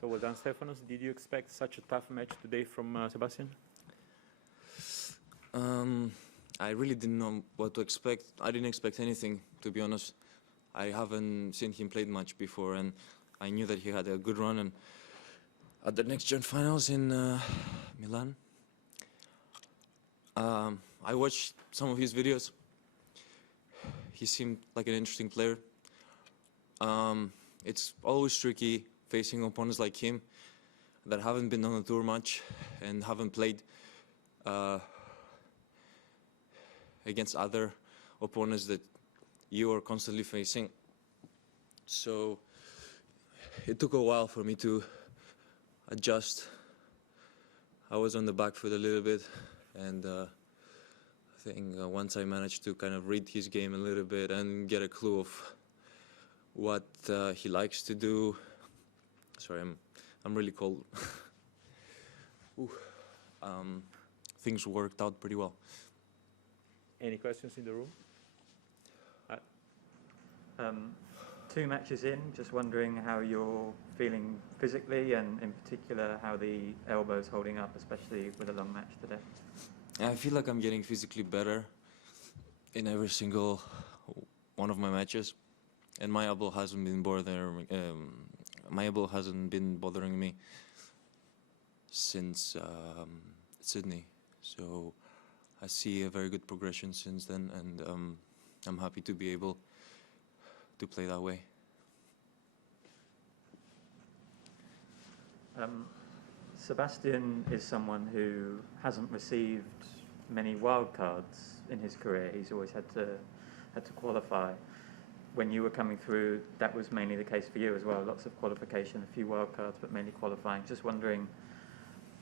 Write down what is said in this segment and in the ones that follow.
So well done, Stefanos. Did you expect such a tough match today from Sebastian? I really didn't know what to expect. I didn't expect anything, to be honest. I haven't seen him play much before, and I knew that he had a good run. And at the next gen finals in Milan, I watched some of his videos. He seemed like an interesting player. It's always tricky facing opponents like him that haven't been on the tour much and haven't played against other opponents that you are constantly facing. So it took a while for me to adjust. I was on the back foot a little bit, and I think once I managed to kind of read his game a little bit and get a clue of what he likes to do. Sorry, I'm really cold. Things worked out pretty well. Any questions in the room? 2 matches in, just wondering how you're feeling physically, and in particular how the elbow's holding up, especially with a long match today. I feel like I'm getting physically better in every single one of my matches, and my elbow hasn't been bothering me since Sydney. So I see a very good progression since then, and I'm happy to be able to play that way. Sebastian is someone who hasn't received many wildcards in his career. He's always had to qualify. When you were coming through, that was mainly the case for you as well. Lots of qualification, a few wildcards, but mainly qualifying. Just wondering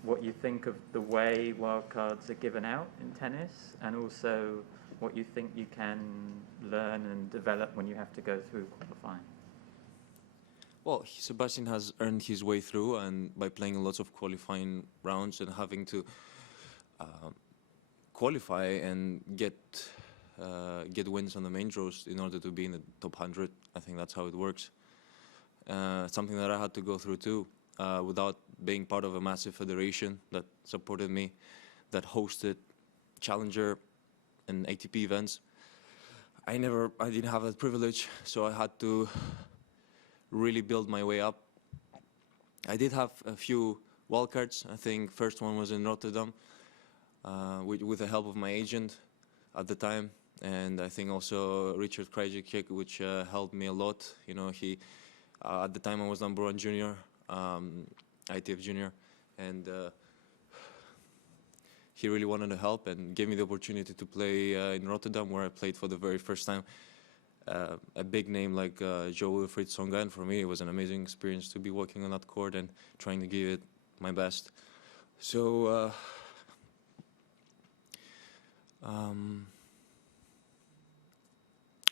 what you think of the way wildcards are given out in tennis, and also what you think you can learn and develop when you have to go through qualifying. Well, Sebastian has earned his way through, and by playing lots of qualifying rounds and having to qualify and get wins on the main draws in order to be in the top 100. I think that's how it works. Something that I had to go through too, without being part of a massive federation that supported me, that hosted Challenger and ATP events. I didn't have that privilege, so I had to really build my way up. I did have a few wildcards. I think first one was in Rotterdam, with the help of my agent at the time, and I think also Richard Krajicek, which helped me a lot. You know, he at the time I was #1 junior, ITF junior, and he really wanted to help and gave me the opportunity to play in Rotterdam, where I played for the very first time a big name like Jo-Wilfried Tsonga, and for me it was an amazing experience to be walking on that court and trying to give it my best. So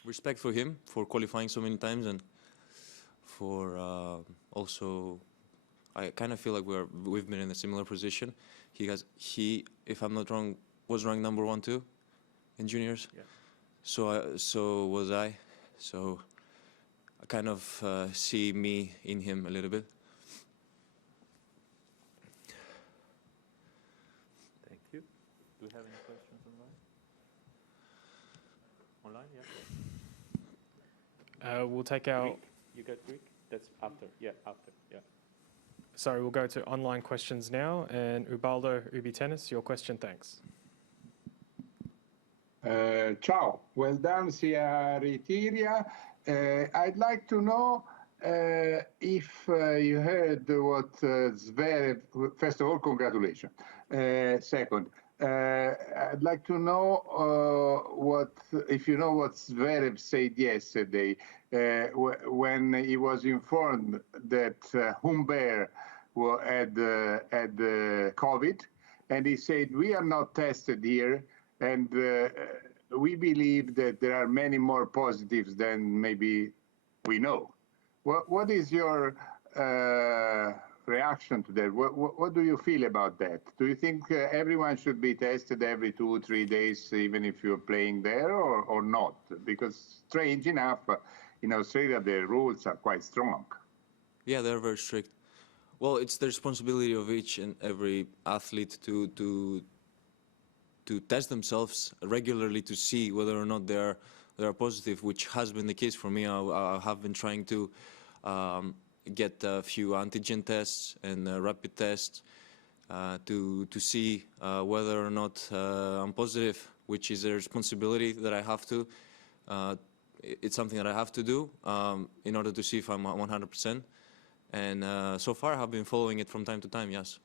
respect for him for qualifying so many times, and for also, I kind of feel like we've been in a similar position. He, if I'm not wrong, was ranked #1 too in juniors. Yeah. So was I. So I kind of see me in him a little bit. Thank you. Do we have any questions online? Online, yeah. We'll take our... Greek? You got Greek? That's after. Yeah, after. Yeah. Sorry, we'll go to online questions now. And Ubaldo, Ubi Tennis, your question, thanks. Ciao, well done, sia Ritiria. I'd like to know if you heard what Zverev, first of all, congratulations. Second, I'd like to know if you know what Zverev said yesterday when he was informed that Humbert had COVID, and he said, we are not tested here, and we believe that there are many more positives than maybe we know. What is your reaction to that? What do you feel about that? Do you think everyone should be tested every 2-3 days, even if you're playing there, or not? Because strange enough, in Australia, the rules are quite strong. Yeah, they're very strict. Well, it's the responsibility of each and every athlete to test themselves regularly to see whether or not they are positive, which has been the case for me. I have been trying to get a few antigen tests and rapid tests to see whether or not I'm positive, which is a responsibility that I have to. It's something that I have to do in order to see if I'm 100%. And so far, I have been following it from time to time, yes.